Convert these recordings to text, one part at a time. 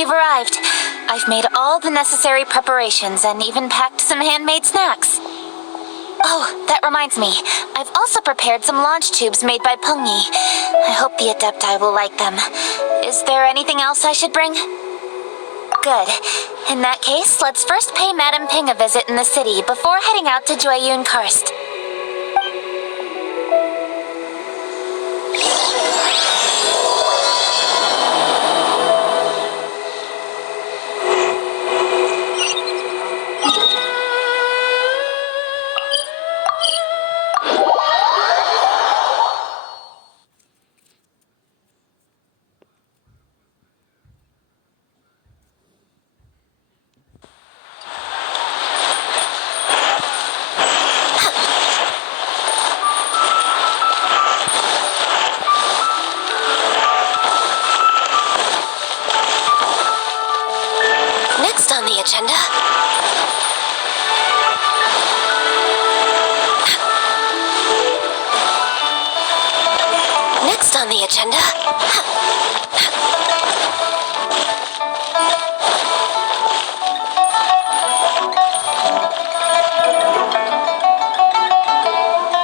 you've arrived. I've made all the necessary preparations and even packed some handmade snacks. Oh, that reminds me. I've also prepared some launch tubes made by Pengyi. I hope the Adepti will like them. Is there anything else I should bring? Good. In that case, let's first pay Madame Ping a visit in the city before heading out to Jueyun Karst. Next on the agenda... Next on the agenda...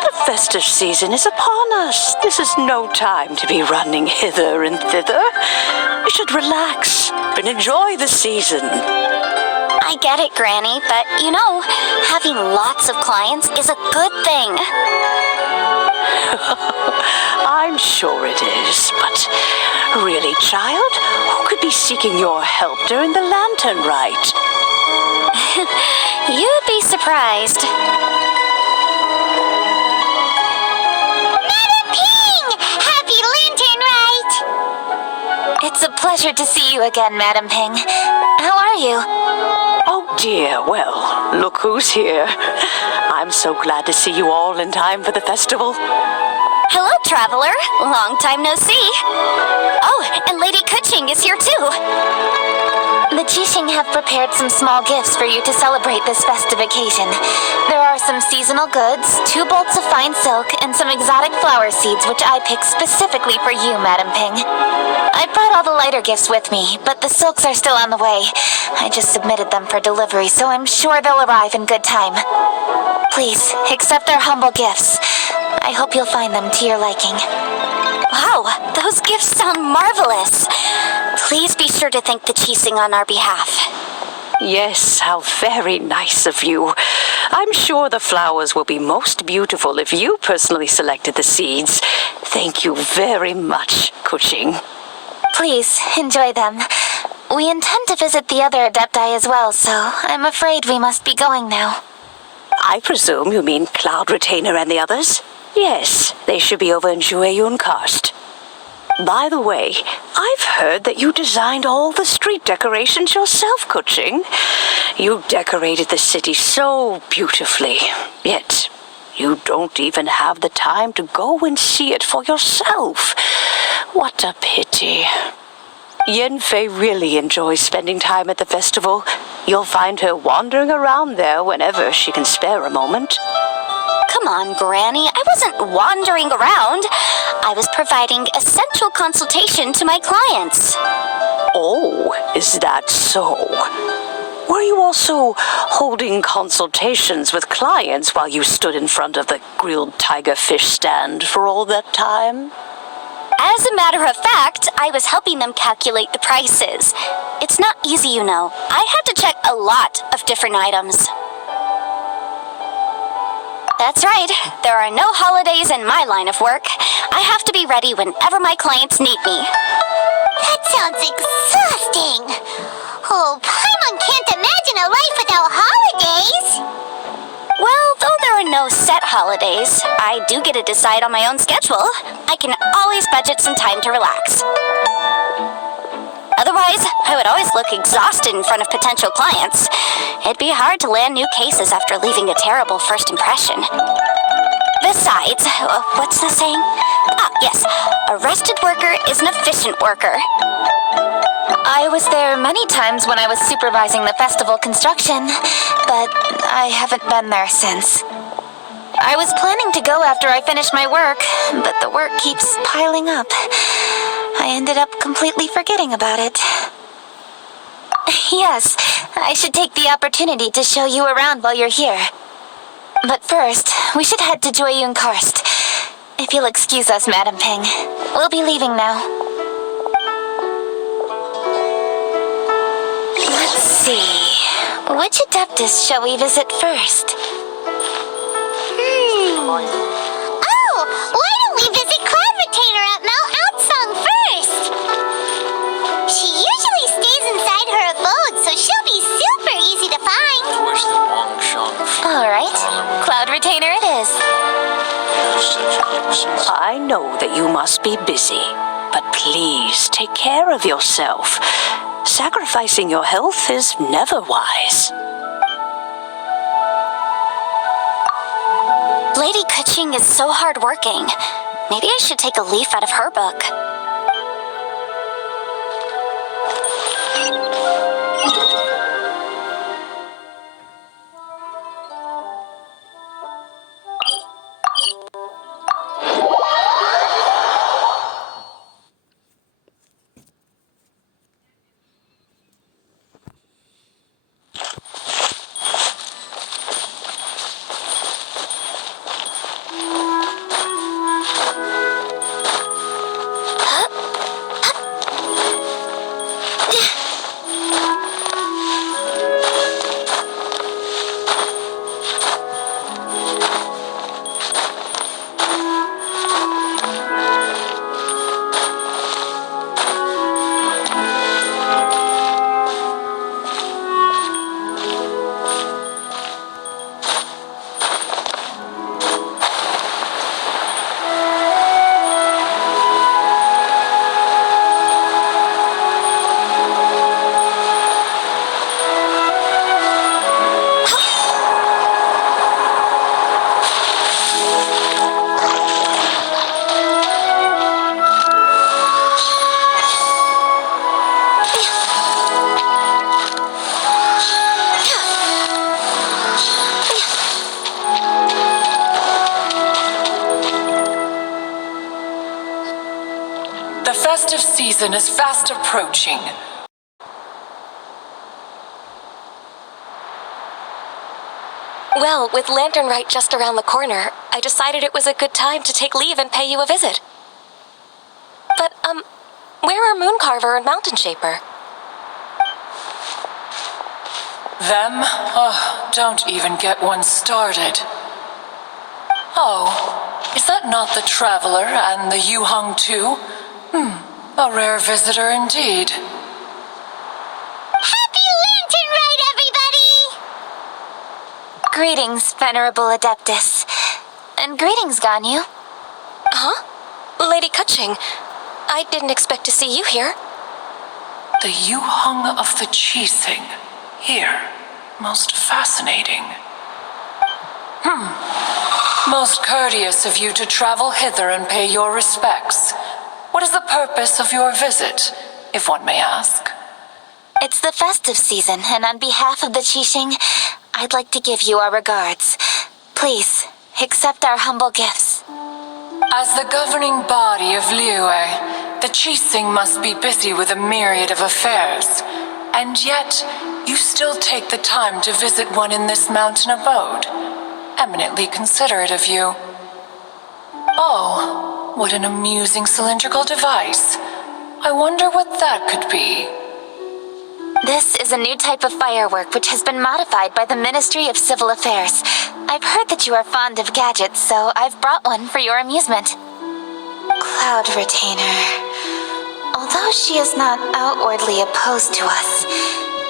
The festive season is upon us. This is no time to be running hither and thither. You should relax and enjoy the season. I get it, Granny, but you know, having lots of clients is a good thing. I'm sure it is, but really, child, who could be seeking your help during the lantern rite? You'd be surprised. Madame Ping! Happy lantern rite! It's a pleasure to see you again, Madame Ping. How are you? Oh dear, well, look who's here. I'm so glad to see you all in time for the festival. Hello, traveler. Long time no see. Oh, and Lady Kuching is here too. The Qixing have prepared some small gifts for you to celebrate this festive occasion. There are some seasonal goods, 2 bolts of fine silk, and some exotic flower seeds which I picked specifically for you, Madame Ping. I brought all the lighter gifts with me, but the silks are still on the way. I just submitted them for delivery, so I'm sure they'll arrive in good time. Please, accept their humble gifts. I hope you'll find them to your liking. Wow, those gifts sound marvelous. Please be sure to thank the Qixing on our behalf. Yes, how very nice of you. I'm sure the flowers will be most beautiful if you personally selected the seeds. Thank you very much, Kuching. Please, enjoy them. We intend to visit the other Adepti as well, so I'm afraid we must be going now. I presume you mean Cloud Retainer and the others? Yes, they should be over in Jueyun Karst. By the way, I've heard that you designed all the street decorations yourself, Kuching. You decorated the city so beautifully, yet you don't even have the time to go and see it for yourself. What a pity. Yanfei really enjoys spending time at the festival. You'll find her wandering around there whenever she can spare a moment. Come on, Granny. I wasn't wandering around. I was providing essential consultation to my clients. Oh, is that so? Were you also holding consultations with clients while you stood in front of the grilled tiger fish stand for all that time? As a matter of fact, I was helping them calculate the prices. It's not easy, you know. I had to check a lot of different items. That's right. There are no holidays in my line of work. I have to be ready whenever my clients need me. That sounds exhausting. Oh, Paimon can't imagine a life without holidays. Well, though there are no set holidays, I do get to decide on my own schedule. I can always budget some time to relax. Otherwise, I would always look exhausted in front of potential clients. It'd be hard to land new cases after leaving a terrible first impression. Besides, what's the saying? Ah, yes. A rested worker is an efficient worker. I was there many times when I was supervising the festival construction, but I haven't been there since. I was planning to go after I finished my work, but the work keeps piling up. I ended up completely forgetting about it. Yes, I should take the opportunity to show you around while you're here. But first, we should head to Joyun Karst. If you'll excuse us, Madam Ping. We'll be leaving now. Let's see. Which Adeptus shall we visit first? Oh, why don't we visit Cloud Retainer at Mount Outsong first? She usually stays inside her abode, so she'll be super easy to find. All right, Cloud Retainer it is. I know that you must be busy, but please take care of yourself. Sacrificing your health is never wise. Lady Kuching is so hardworking. Maybe I should take a leaf out of her book. The festive season is fast approaching. Well, with Lantern Rite just around the corner, I decided it was a good time to take leave and pay you a visit. But, where are Mooncarver and Mountain Shaper? Them? Oh, don't even get one started. Oh, is that not the Traveler and the Yu-Hung too? A rare visitor indeed. Happy Lantern Rite, everybody! Greetings, Venerable Adeptus. And greetings, Ganyu. Huh? Lady Kuching, I didn't expect to see you here. The Yu-Hung of the Qixing. Here. Most fascinating. Most courteous of you to travel hither and pay your respects. What is the purpose of your visit, if one may ask? It's the festive season, and on behalf of the Qixing, I'd like to give you our regards. Please, accept our humble gifts. As the governing body of Liyue, the Qixing must be busy with a myriad of affairs. And yet, you still take the time to visit one in this mountain abode. Eminently considerate of you. Oh, what an amusing cylindrical device. I wonder what that could be. This is a new type of firework which has been modified by the Ministry of Civil Affairs. I've heard that you are fond of gadgets, so I've brought one for your amusement. Cloud Retainer. Although she is not outwardly opposed to us,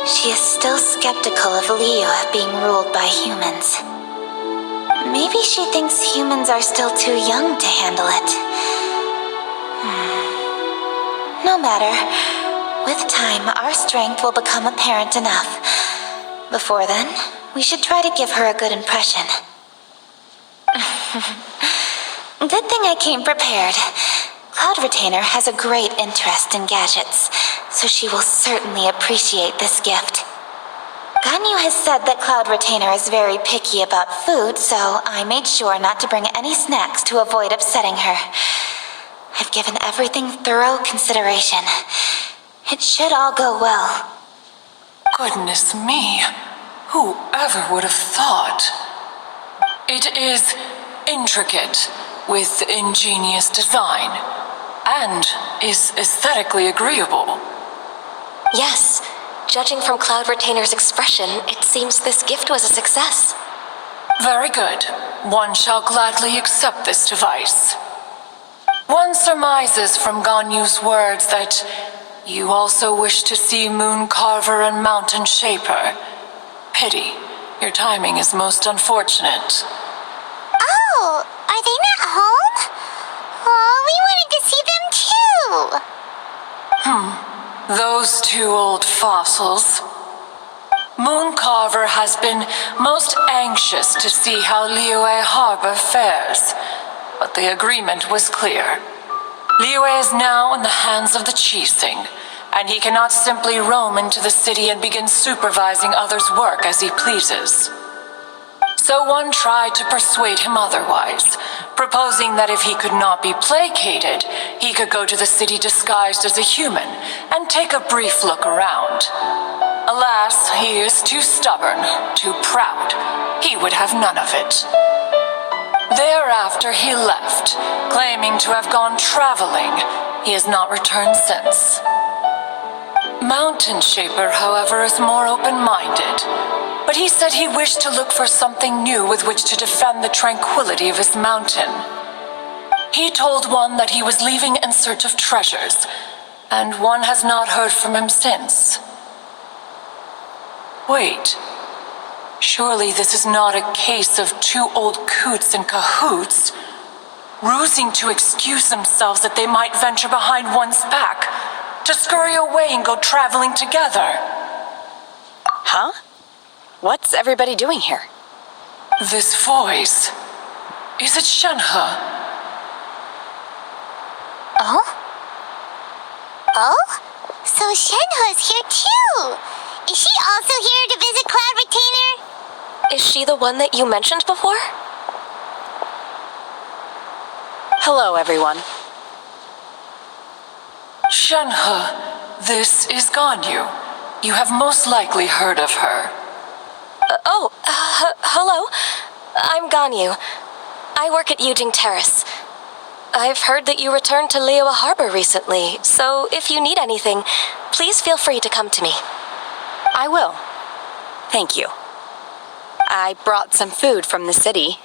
she is still skeptical of Liyue being ruled by humans. Maybe she thinks humans are still too young to handle it. No matter. With time, our strength will become apparent enough. Before then, we should try to give her a good impression. Good thing I came prepared. Cloud Retainer has a great interest in gadgets, so she will certainly appreciate this gift. Ganyu has said that Cloud Retainer is very picky about food, so I made sure not to bring any snacks to avoid upsetting her. I've given everything thorough consideration. It should all go well. Goodness me. Whoever would have thought? It is intricate, with ingenious design, and is aesthetically agreeable. Yes, judging from Cloud Retainer's expression, it seems this gift was a success. Very good. One shall gladly accept this device. One surmises from Ganyu's words that you also wish to see Moon Carver and Mountain Shaper. Pity. Your timing is most unfortunate. Oh, are they not home? Oh, we wanted to see them too. Those two old fossils. Moon Carver has been most anxious to see how Liyue Harbor fares, but the agreement was clear. Liyue is now in the hands of the Qixing, and he cannot simply roam into the city and begin supervising others' work as he pleases. So one tried to persuade him otherwise, proposing that if he could not be placated, he could go to the city disguised as a human and take a brief look around. Alas, he is too stubborn, too proud. He would have none of it. Thereafter he left, claiming to have gone traveling. He has not returned since. Mountain Shaper, however, is more open-minded, but he said he wished to look for something new with which to defend the tranquility of his mountain. He told one that he was leaving in search of treasures, and one has not heard from him since. Wait. Surely this is not a case of two old coots in cahoots, rusing to excuse themselves that they might venture behind one's back, to scurry away and go traveling together. Huh? What's everybody doing here? This voice. Is it Shenhe? Oh? Oh? So Shenhe's here too. Is she also here to visit Cloud Retainer? Is she the one that you mentioned before? Hello, everyone. Shenhe, this is Ganyu. You have most likely heard of her. Hello. I'm Ganyu. I work at Yujing Terrace. I've heard that you returned to Liyue Harbor recently, so if you need anything, please feel free to come to me. I will. Thank you. I brought some food from the city.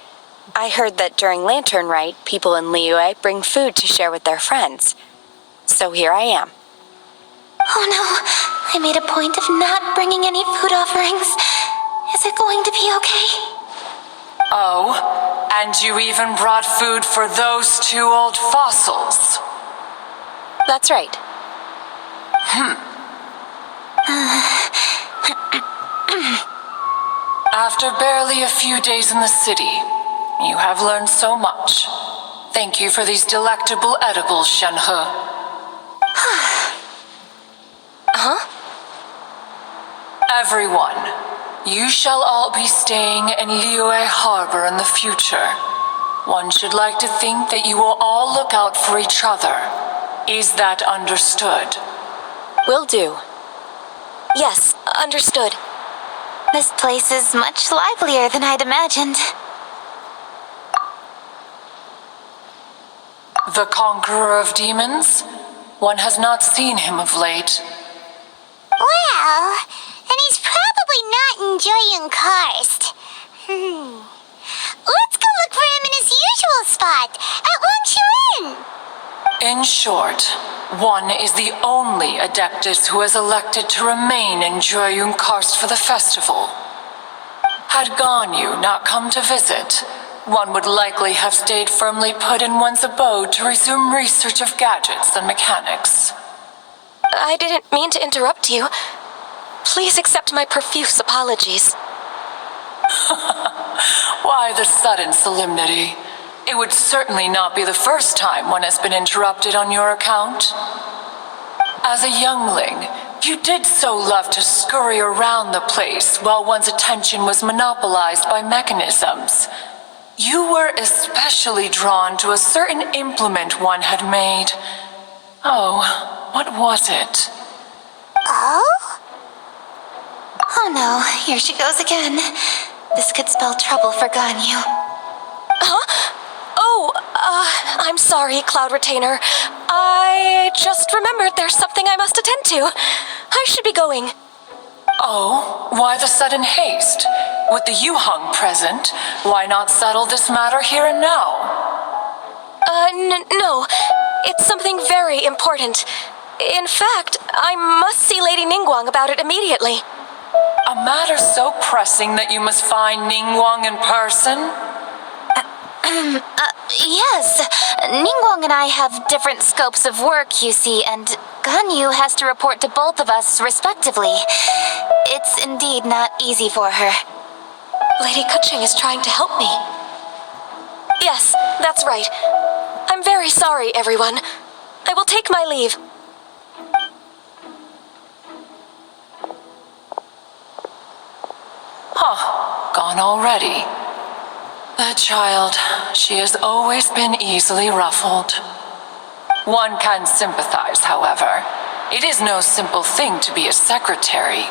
I heard that during Lantern Rite, people in Liyue bring food to share with their friends. So here I am. Oh no, I made a point of not bringing any food offerings. Is it going to be okay? Oh, and you even brought food for those two old fossils. That's right. After barely a few days in the city, you have learned so much. Thank you for these delectable edibles, Shenhe. Huh? Everyone, you shall all be staying in Liyue Harbor in the future. One should like to think that you will all look out for each other. Is that understood? Will do. Yes, understood. This place is much livelier than I'd imagined. The conqueror of demons? One has not seen him of late. Well, and he's probably not enjoying karst. Let's go look for him in his usual spot, at Wangshuin. In short, one is the only Adeptus who has elected to remain in Jueyun Karst for the festival. Had Ganyu not come to visit, one would likely have stayed firmly put in one's abode to resume research of gadgets and mechanics. I didn't mean to interrupt you. Please accept my profuse apologies. Why the sudden solemnity? It would certainly not be the first time one has been interrupted on your account. As a youngling, you did so love to scurry around the place while one's attention was monopolized by mechanisms. You were especially drawn to a certain implement one had made. Oh, what was it? Oh? Oh no, here she goes again. This could spell trouble for Ganyu. Huh? Oh, I'm sorry, Cloud Retainer. I just remembered there's something I must attend to. I should be going. Oh, why the sudden haste? With the Yuheng present, why not settle this matter here and now? No. It's something very important. In fact, I must see Lady Ningguang about it immediately. A matter so pressing that you must find Ningguang in person? Yes. Ningguang and I have different scopes of work, you see, and Ganyu has to report to both of us respectively. It's indeed not easy for her. Lady Kuching is trying to help me. Yes, that's right. I'm very sorry, everyone. I will take my leave. Huh, gone already. That child, she has always been easily ruffled. One can sympathize, however. It is no simple thing to be a secretary.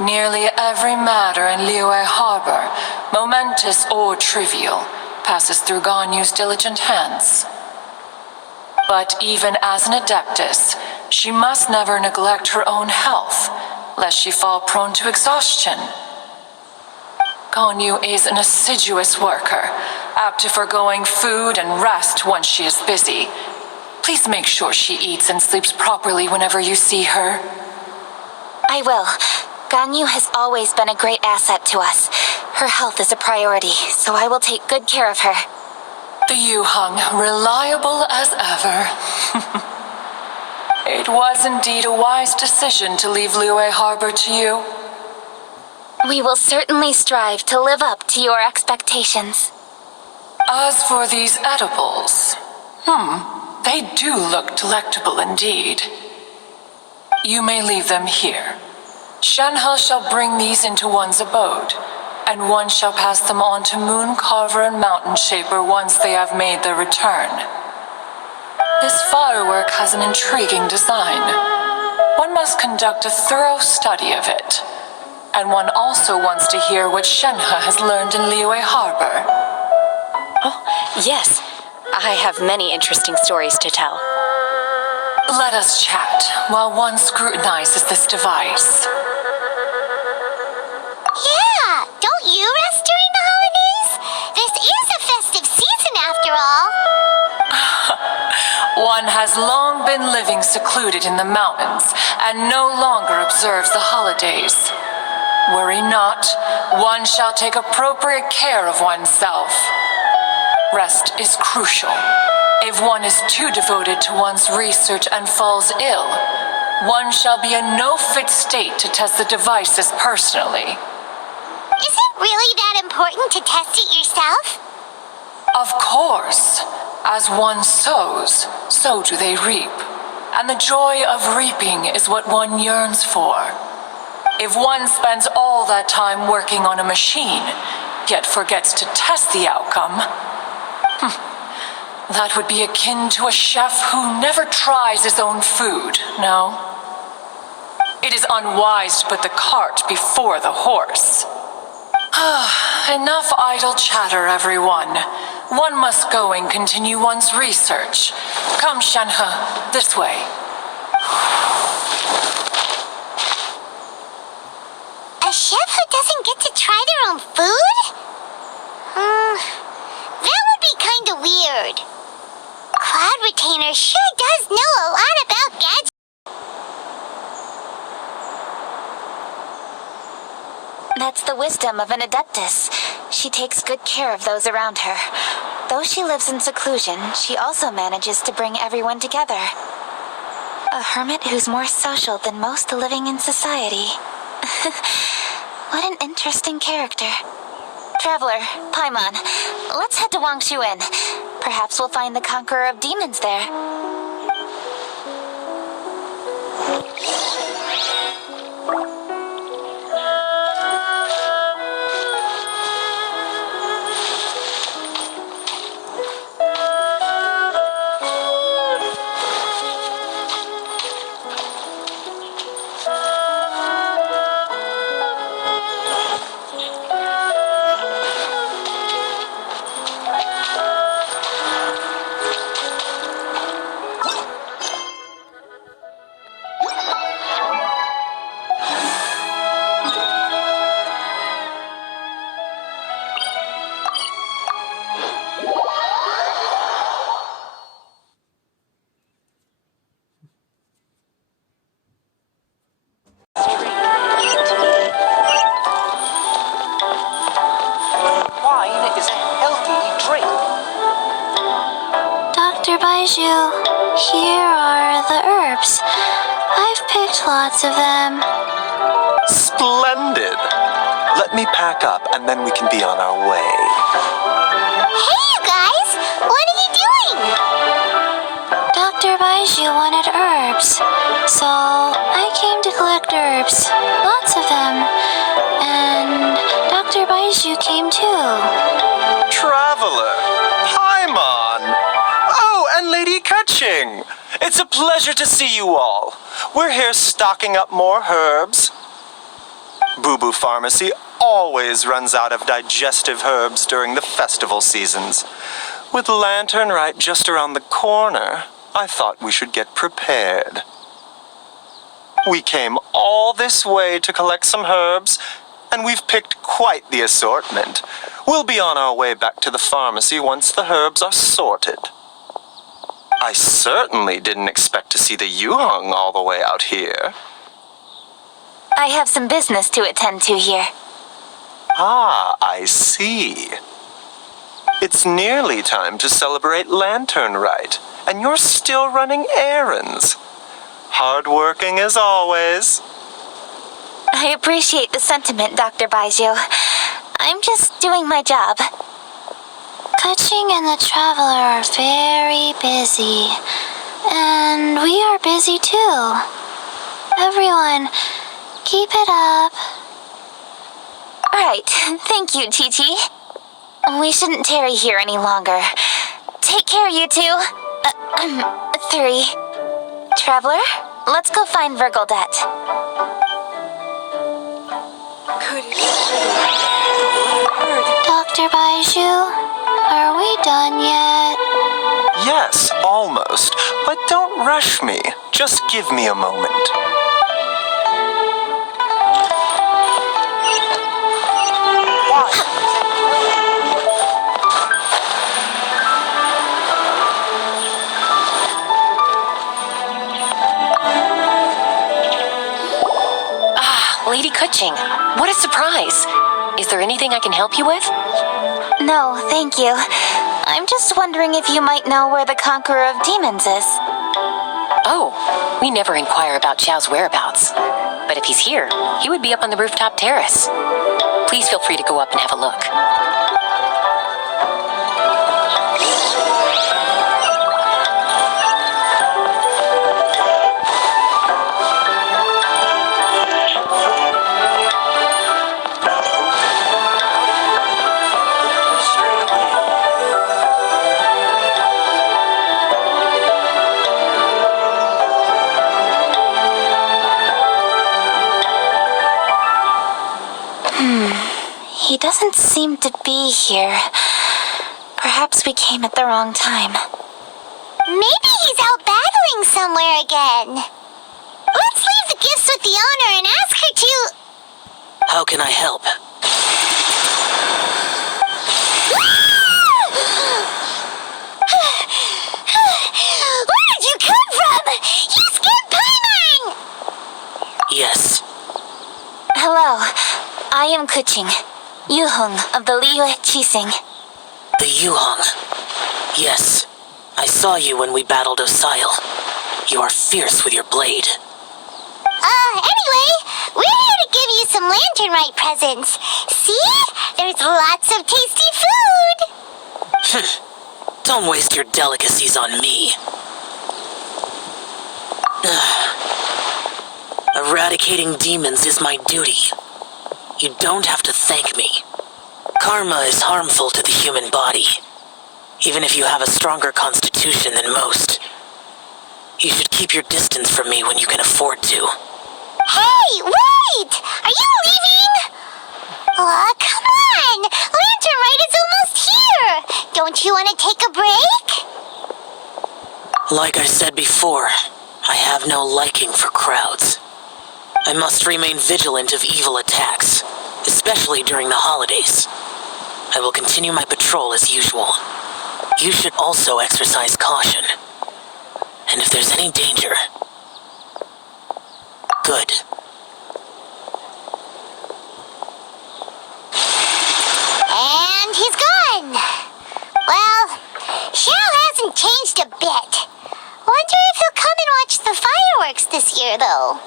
Nearly every matter in Liyue Harbor, momentous or trivial, passes through Ganyu's diligent hands. But even as an adeptus, she must never neglect her own health, lest she fall prone to exhaustion. Ganyu is an assiduous worker, apt to foregoing food and rest once she is busy. Please make sure she eats and sleeps properly whenever you see her. I will. Ganyu has always been a great asset to us. Her health is a priority, so I will take good care of her. The Yuheng, reliable as ever. It was indeed a wise decision to leave Liyue Harbor to you. We will certainly strive to live up to your expectations. As for these edibles, they do look delectable indeed. You may leave them here. Shenhe shall bring these into one's abode, and one shall pass them on to Moon Carver and Mountain Shaper once they have made their return. This firework has an intriguing design. One must conduct a thorough study of it, and one also wants to hear what Shenhe has learned in Liyue Harbor. Oh, yes. I have many interesting stories to tell. Let us chat while one scrutinizes this device. Yeah, don't you rest during the holidays? This is a festive season after all. One has long been living secluded in the mountains and no longer observes the holidays. Worry not, one shall take appropriate care of oneself. Rest is crucial. If one is too devoted to one's research and falls ill, one shall be in no fit state to test the devices personally. Is it really that important to test it yourself? Of course. As one sows, so do they reap. And the joy of reaping is what one yearns for. If one spends all that time working on a machine, yet forgets to test the outcome, that would be akin to a chef who never tries his own food, no? It is unwise to put the cart before the horse. Enough idle chatter, everyone. One must go and continue one's research. Come, Shenhe, this way. A chef who doesn't get to try their own food? That would be kinda weird. Cloud Retainer sure does know a lot about gadgets. That's the wisdom of an adeptus. She takes good care of those around her. Though she lives in seclusion, she also manages to bring everyone together. A hermit who's more social than most living in society. What an interesting character. Traveler, Paimon, let's head to Wangshu Inn. Perhaps we'll find the Conqueror of Demons there. Baiju, here are the herbs. I've picked lots of them. Splendid! Let me pack up and then we can be on our way. Hey, you guys! What are you doing? Dr. Baiju wanted herbs, so I came to collect herbs. Lots of them. And Dr. Baiju came too. Traveler! Paimon! Oh, and Lady Kaching! It's a pleasure to see you all. We're here stocking up more herbs. Boo Boo Pharmacy always runs out of digestive herbs during the festival seasons. With Lantern right just around the corner, I thought we should get prepared. We came all this way to collect some herbs, and we've picked quite the assortment. We'll be on our way back to the pharmacy once the herbs are sorted. I certainly didn't expect to see the Yuhong all the way out here. I have some business to attend to here. Ah, I see. It's nearly time to celebrate Lantern Rite, and you're still running errands. Hardworking as always. I appreciate the sentiment, Dr. Baiju. I'm just doing my job. Kaching and the Traveler are very busy. And we are busy too. Everyone, keep it up. Alright, thank you, Chi-Chi. We shouldn't tarry here any longer. Take care, you two. 3. Traveler, let's go find Virgildet. Dr. Baiju, are we done yet? Yes, almost. But don't rush me. Just give me a moment. Lady Kaching, what a surprise. Is there anything I can help you with? No, thank you. I'm just wondering if you might know where the Conqueror of Demons is. Oh, we never inquire about Xiao's whereabouts. But if he's here, he would be up on the rooftop terrace. Please feel free to go up and have a look. He doesn't seem to be here. Perhaps we came at the wrong time. Maybe he's out battling somewhere again. Let's leave the gifts with the owner and ask her to... How can I help? Where did you come from? You scared Paimon! Yes. Hello, I am Kuching, Yuhong of the Liyue Qixing. The Yuhong. Yes. I saw you when we battled Osile. You are fierce with your blade. Anyway, we're here to give you some Lantern Rite presents. See? There's lots of tasty food. Don't waste your delicacies on me. Eradicating demons is my duty. You don't have to thank me. Karma is harmful to the human body, even if you have a stronger constitution than most. You should keep your distance from me when you can afford to. Hey, wait! Are you leaving? Aw, come on! Lantern Rite is almost here! Don't you want to take a break? Like I said before, I have no liking for crowds. I must remain vigilant of evil attacks, especially during the holidays. I will continue my patrol as usual. You should also exercise caution. And if there's any danger... Good. And he's gone. Well, Xiao hasn't changed a bit. this year, though.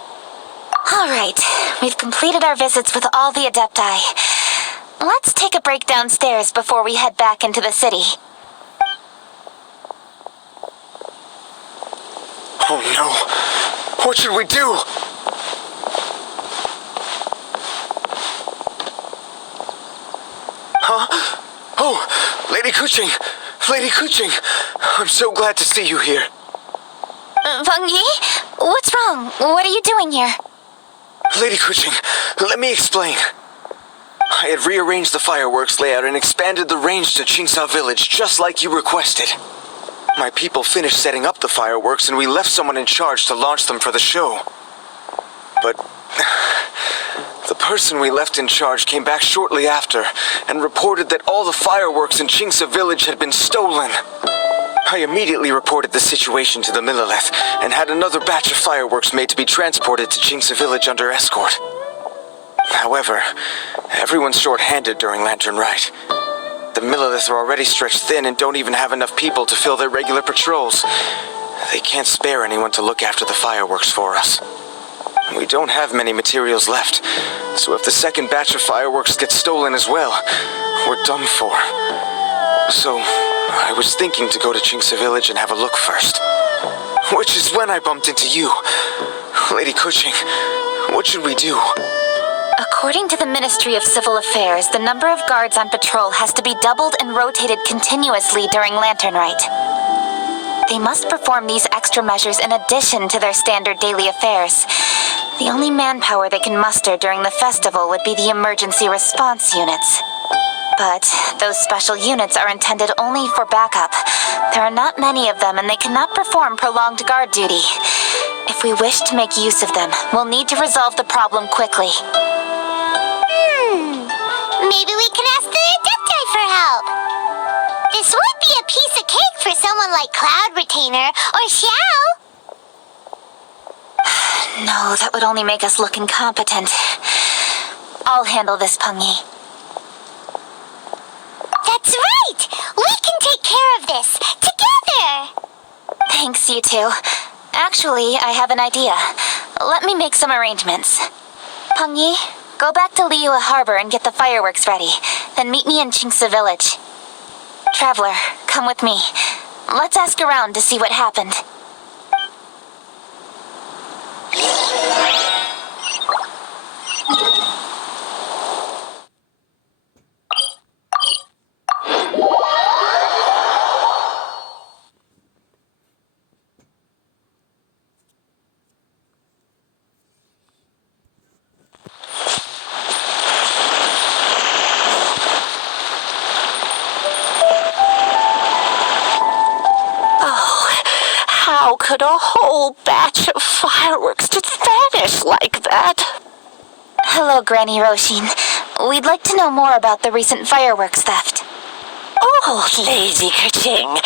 All right, we've completed our visits with all the Adepti. Let's take a break downstairs before we head back into the city. Oh no! What should we do? Huh? Oh, Lady Kuching! Lady Kuching! I'm so glad to see you here. Feng Yi? What's wrong? What are you doing here? Lady Kuching, let me explain. I had rearranged the fireworks layout and expanded the range to Qingsa Village, just like you requested. My people finished setting up the fireworks and we left someone in charge to launch them for the show. But the person we left in charge came back shortly after and reported that all the fireworks in Qingsa Village had been stolen. I immediately reported the situation to the Millelith and had another batch of fireworks made to be transported to Qingsa Village under escort. However, everyone's short-handed during Lantern Rite. The Millelith are already stretched thin and don't even have enough people to fill their regular patrols. They can't spare anyone to look after the fireworks for us. We don't have many materials left, so if the second batch of fireworks gets stolen as well, we're done for. So, I was thinking to go to Qingsa Village and have a look first. Which is when I bumped into you. Lady Kuching, what should we do? According to the Ministry of Civil Affairs, the number of guards on patrol has to be doubled and rotated continuously during Lantern Rite. They must perform these extra measures in addition to their standard daily affairs. The only manpower they can muster during the festival would be the emergency response units. But those special units are intended only for backup. There are not many of them and they cannot perform prolonged guard duty. If we wish to make use of them, we'll need to resolve the problem quickly. Maybe we can ask the Adepti for help. This would be a piece of cake for someone like Cloud Retainer or Xiao. No, that would only make us look incompetent. I'll handle this, Peng Yi. That's right! We can take care of this, together! Thanks, you two. Actually, I have an idea. Let me make some arrangements. Peng Yi, go back to Liyue Harbor and get the fireworks ready. Then meet me in Qingsa Village. Traveler, come with me. Let's ask around to see what happened. How could a whole batch of fireworks just vanish like that? Hello, Granny Roshin. We'd like to know more about the recent fireworks theft. Oh, Lady Kuching,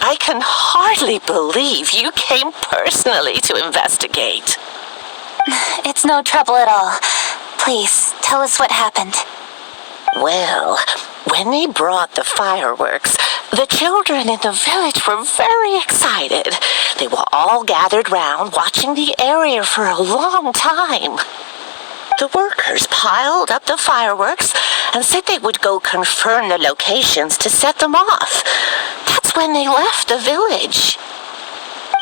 I can hardly believe you came personally to investigate. It's no trouble at all. Please, tell us what happened. Well, when they brought the fireworks, the children in the village were very excited. They were all gathered round, watching the area for a long time. The workers piled up the fireworks and said they would go confirm the locations to set them off. That's when they left the village.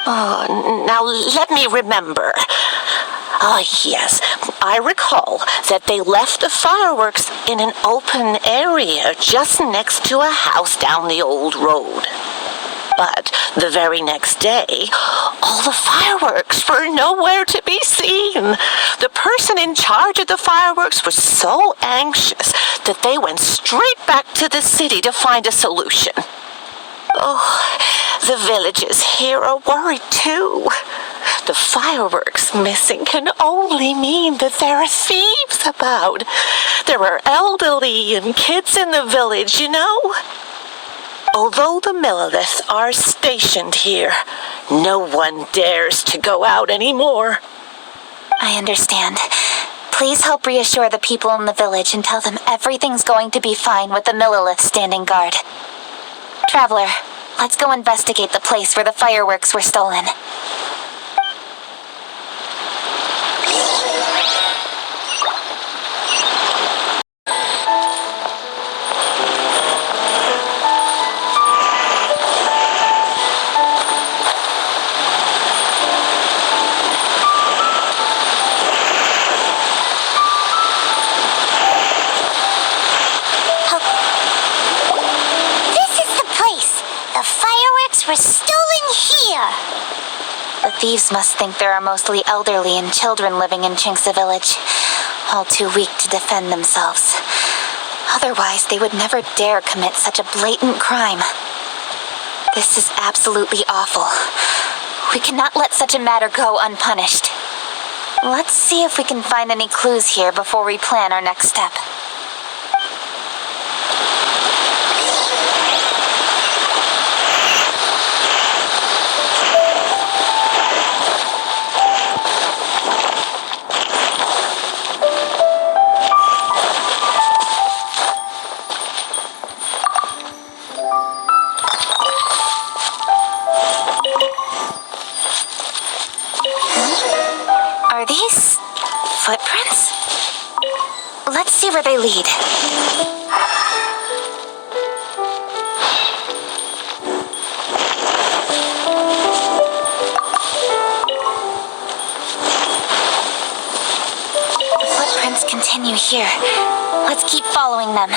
Oh, now let me remember. Oh, yes, I recall that they left the fireworks in an open area just next to a house down the old road. But the very next day, all the fireworks were nowhere to be seen. The person in charge of the fireworks was so anxious that they went straight back to the city to find a solution. Oh, the villagers here are worried too. The fireworks missing can only mean that there are thieves about. There are elderly and kids in the village, you know. Although the Millelith are stationed here, no one dares to go out anymore. I understand. Please help reassure the people in the village and tell them everything's going to be fine with the Millelith standing guard. Traveler, let's go investigate the place where the fireworks were stolen. thieves must think there are mostly elderly and children living in Chinsa Village, all too weak to defend themselves. Otherwise, they would never dare commit such a blatant crime. This is absolutely awful. We cannot let such a matter go unpunished. Let's see if we can find any clues here before we plan our next step. Are these footprints? Let's see where they lead. The footprints continue here. Let's keep following them.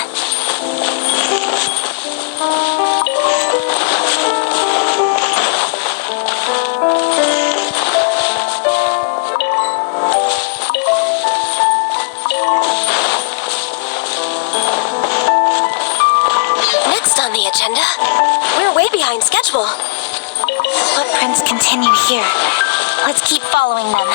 Next on the agenda, we're way behind schedule. The footprints continue here. Let's keep following them.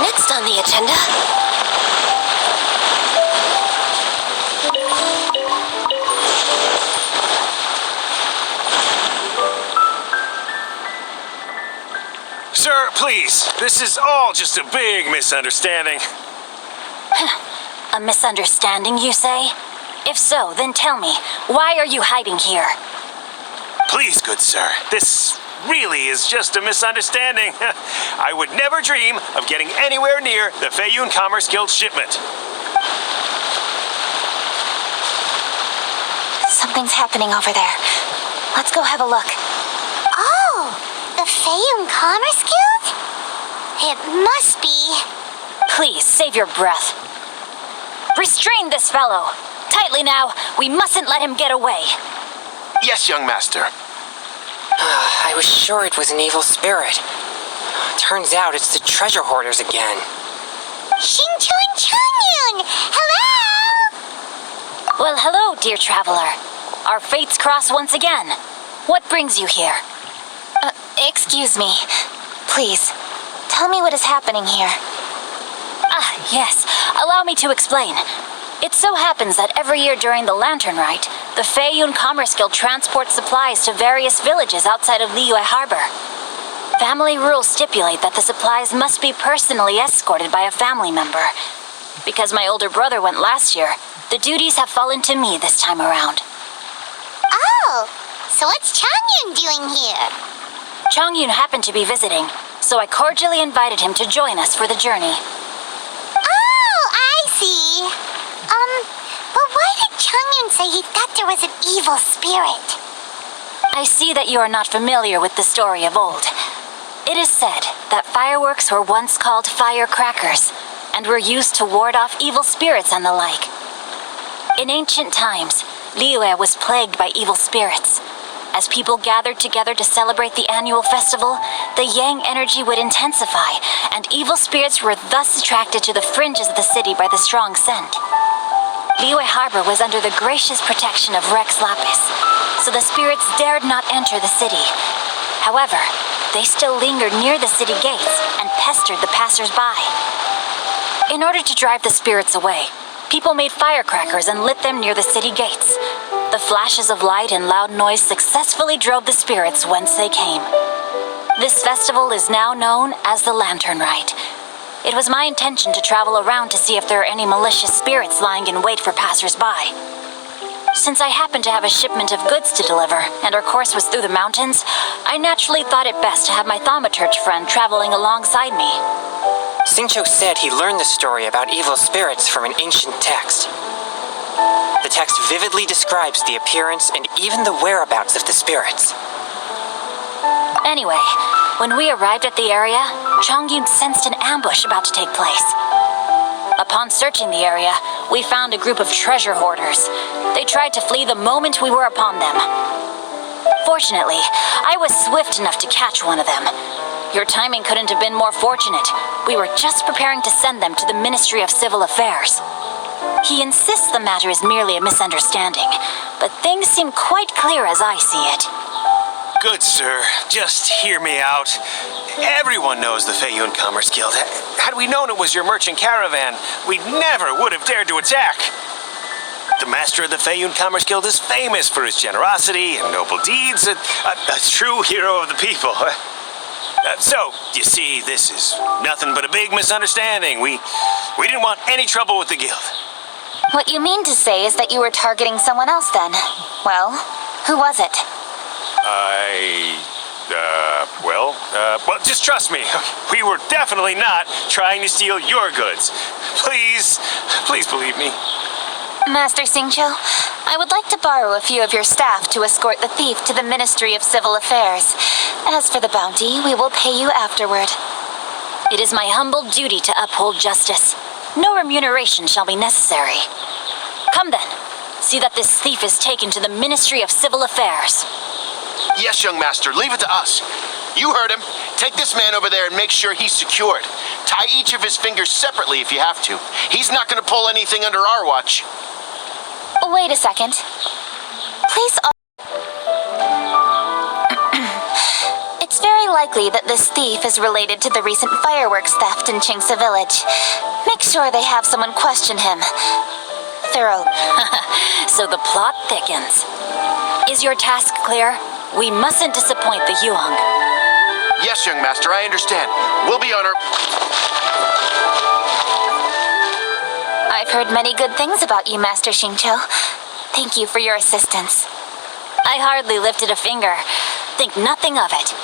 Next on the agenda, Sir, please. This is all just a big misunderstanding. A misunderstanding, you say? If so, then tell me, why are you hiding here? Please, good sir. This really is just a misunderstanding. I would never dream of getting anywhere near the Feiyun Commerce Guild shipment. Something's happening over there. Let's go have a look. Oh, the Feiyun Commerce Guild? It must be. Please, save your breath. Restrain this fellow. Tightly now. We mustn't let him get away. Yes, young master. I was sure it was an evil spirit. Turns out it's the treasure hoarders again. Xingchun Changyun! Hello! Well, hello, dear traveler. Our fates cross once again. What brings you here? Excuse me. Please, tell me what is happening here. Ah, yes. Allow me to explain. It so happens that every year during the Lantern Rite, the Feiyun Commerce Guild transports supplies to various villages outside of Liyue Harbor. Family rules stipulate that the supplies must be personally escorted by a family member. Because my older brother went last year, the duties have fallen to me this time around. Oh, so what's Changyun doing here? Changyun happened to be visiting, so I cordially invited him to join us for the journey. Oh, I see. But why did Changyun say he thought there was an evil spirit? I see that you are not familiar with the story of old. It is said that fireworks were once called firecrackers and were used to ward off evil spirits and the like. In ancient times, Liyue was plagued by evil spirits. As people gathered together to celebrate the annual festival, the yang energy would intensify, and evil spirits were thus attracted to the fringes of the city by the strong scent. Liyue Harbor was under the gracious protection of Rex Lapis, so the spirits dared not enter the city. However, they still lingered near the city gates and pestered the passers-by. In order to drive the spirits away, people made firecrackers and lit them near the city gates. The flashes of light and loud noise successfully drove the spirits whence they came. This festival is now known as the Lantern Rite. It was my intention to travel around to see if there are any malicious spirits lying in wait for passers-by. Since I happened to have a shipment of goods to deliver, and our course was through the mountains, I naturally thought it best to have my thaumaturge friend traveling alongside me. Xingqiu said he learned the story about evil spirits from an ancient text. text vividly describes the appearance and even the whereabouts of the spirits. Anyway, when we arrived at the area, Chongyun sensed an ambush about to take place. Upon searching the area, we found a group of treasure hoarders. They tried to flee the moment we were upon them. Fortunately, I was swift enough to catch one of them. Your timing couldn't have been more fortunate. We were just preparing to send them to the Ministry of Civil Affairs. He insists the matter is merely a misunderstanding, but things seem quite clear as I see it. Good sir, just hear me out. Everyone knows the Feiyun Commerce Guild. Had we known it was your merchant caravan, we never would have dared to attack. The master of the Feiyun Commerce Guild is famous for his generosity and noble deeds, a true hero of the people. So, you see, this is nothing but a big misunderstanding. We didn't want any trouble with the guild. What you mean to say is that you were targeting someone else then? Well, who was it? Well, just trust me. We were definitely not trying to steal your goods. Please believe me. Master Xingqiu, I would like to borrow a few of your staff to escort the thief to the Ministry of Civil Affairs. As for the bounty, we will pay you afterward. It is my humble duty to uphold justice. No remuneration shall be necessary. Come then, see that this thief is taken to the Ministry of Civil Affairs. Yes, young master, leave it to us. You heard him. Take this man over there and make sure he's secured. Tie each of his fingers separately if you have to. He's not going to pull anything under our watch. Wait a second. Please. It's very likely that this thief is related to the recent fireworks theft in Qingce Village. Make sure they have someone question him. Thorough. So the plot thickens. Is your task clear? We mustn't disappoint the Yuang. Yes, young master, I understand. We'll be on our... I've heard many good things about you, Master Xingqiu. Thank you for your assistance. I hardly lifted a finger. Think nothing of it.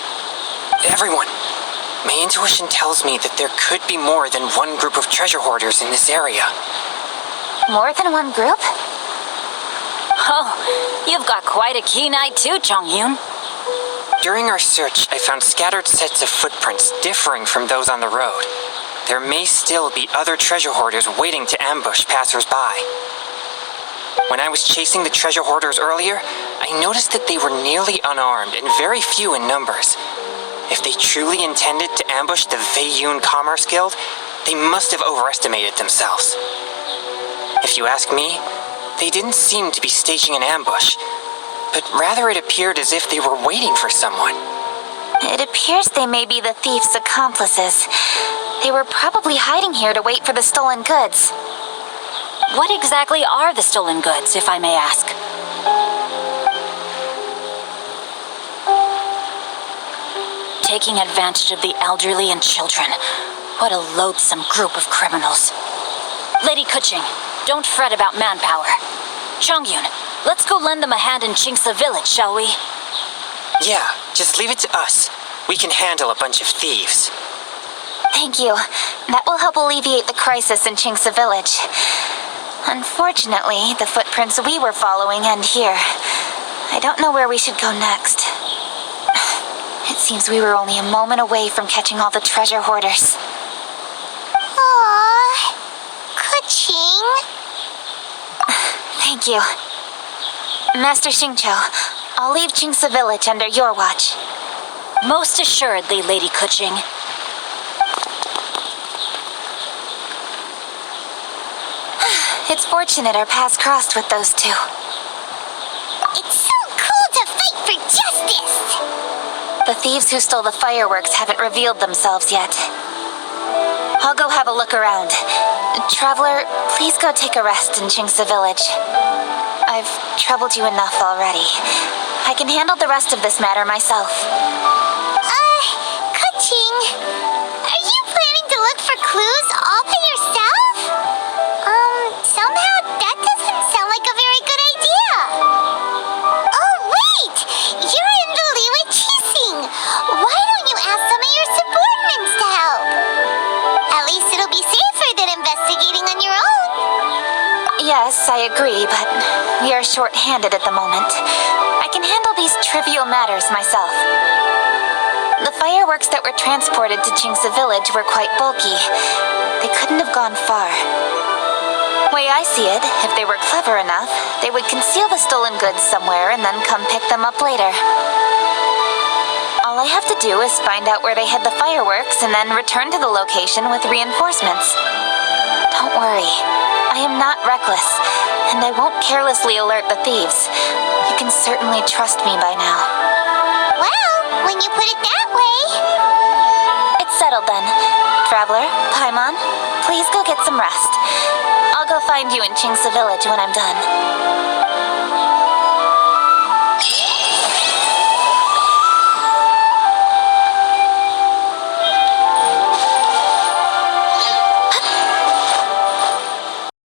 Everyone, my intuition tells me that there could be more than one group of treasure hoarders in this area. More than one group? Oh, you've got quite a keen eye too, Chongyun. During our search, I found scattered sets of footprints differing from those on the road. There may still be other treasure hoarders waiting to ambush passers-by. When I was chasing the treasure hoarders earlier, I noticed that they were nearly unarmed and very few in numbers. If they truly intended to ambush the Feiyun Commerce Guild, they must have overestimated themselves. If you ask me, they didn't seem to be staging an ambush, but rather it appeared as if they were waiting for someone. It appears they may be the thief's accomplices. They were probably hiding here to wait for the stolen goods. What exactly are the stolen goods, if I may ask? Taking advantage of the elderly and children. What a loathsome group of criminals. Lady Kuching, don't fret about manpower. Chongyun, let's go lend them a hand in Qingce Village, shall we? Yeah, just leave it to us. We can handle a bunch of thieves. Thank you. That will help alleviate the crisis in Qingce Village. Unfortunately, the footprints we were following end here. I don't know where we should go next. It seems we were only a moment away from catching all the treasure hoarders. Aww. Kuching. Thank you. Master Xingqiu, I'll leave Qingce Village under your watch. Most assuredly, Lady Kuching. It's fortunate our paths crossed with those two. It's so cool to fight for justice! The thieves who stole the fireworks haven't revealed themselves yet. I'll go have a look around. Traveler, please go take a rest in Qingce Village. I've troubled you enough already. I can handle the rest of this matter myself. Kuching, are you planning to look for clues all by yourself? Somehow that doesn't sound like a very good idea. Oh, wait! You're in the Liyue Qixing. Why don't you ask some of your subordinates to help? At least it'll be safer than investigating on your own. Yes, Yes, I agree, but we are short-handed at the moment. I can handle these trivial matters myself. The fireworks that were transported to Jingsa village were quite bulky. They couldn't have gone far. Way I see it, if they were clever enough, they would conceal the stolen goods somewhere and then come pick them up later. All I have to do is find out where they hid the fireworks and then return to the location with reinforcements. Don't worry, I am not reckless, and I won't carelessly alert the thieves. You can certainly trust me by now. Well, when you put it that way. It's settled then. Traveler, Paimon, please go get some rest. I'll go find you in Jingsa village when I'm done.